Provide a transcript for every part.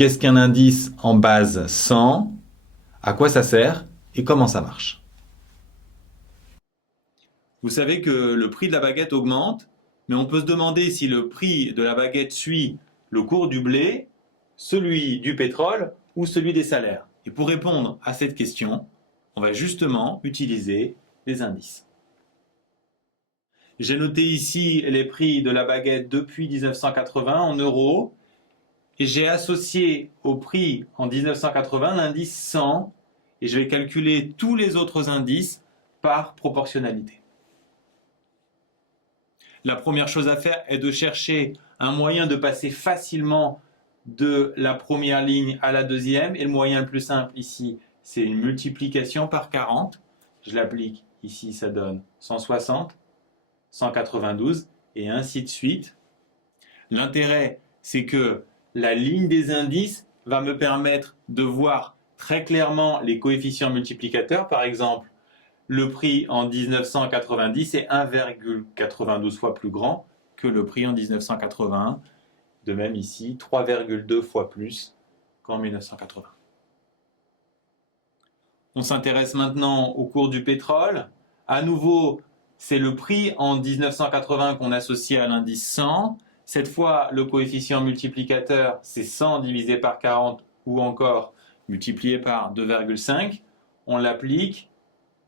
Qu'est-ce qu'un indice en base 100? À quoi ça sert? Et comment ça marche? Vous savez que le prix de la baguette augmente, mais on peut se demander si le prix de la baguette suit le cours du blé, celui du pétrole ou celui des salaires. Et pour répondre à cette question, on va justement utiliser les indices. J'ai noté ici les prix de la baguette depuis 1980 en euros et j'ai associé au prix en 1980 l'indice 100 et je vais calculer tous les autres indices par proportionnalité. La première chose à faire est de chercher un moyen de passer facilement de la première ligne à la deuxième. Et le moyen le plus simple ici, c'est une multiplication par 40. Je l'applique ici, ça donne 160, 192 et ainsi de suite. L'intérêt, c'est que la ligne des indices va me permettre de voir très clairement les coefficients multiplicateurs. Par exemple, le prix en 1990 est 1,92 fois plus grand que le prix en 1981. De même ici, 3,2 fois plus qu'en 1980. On s'intéresse maintenant au cours du pétrole. À nouveau, c'est le prix en 1980 qu'on associe à l'indice 100. Cette fois, le coefficient multiplicateur, c'est 100 divisé par 40 ou encore multiplié par 2,5. On l'applique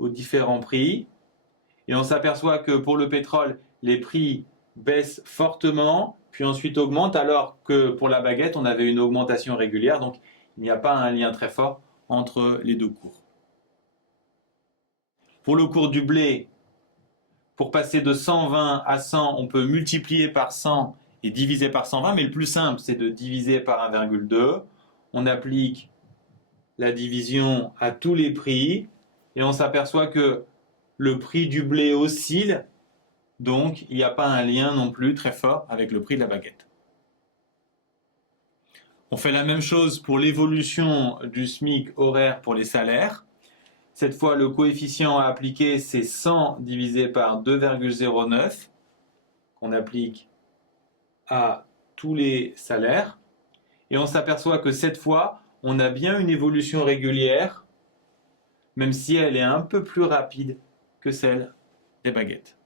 aux différents prix et on s'aperçoit que pour le pétrole, les prix baissent fortement, puis ensuite augmentent, alors que pour la baguette, on avait une augmentation régulière, donc il n'y a pas un lien très fort entre les deux cours. Pour le cours du blé, pour passer de 120 à 100, on peut multiplier par 100 et diviser par 120, mais le plus simple, c'est de diviser par 1,2. On applique la division à tous les prix et on s'aperçoit que le prix du blé oscille, donc il n'y a pas un lien non plus très fort avec le prix de la baguette. On fait la même chose pour l'évolution du SMIC horaire pour les salaires. Cette fois, le coefficient à appliquer, c'est 100 divisé par 2,09 qu'on applique à tous les salaires. Et on s'aperçoit que cette fois, on a bien une évolution régulière, même si elle est un peu plus rapide que celle des baguettes.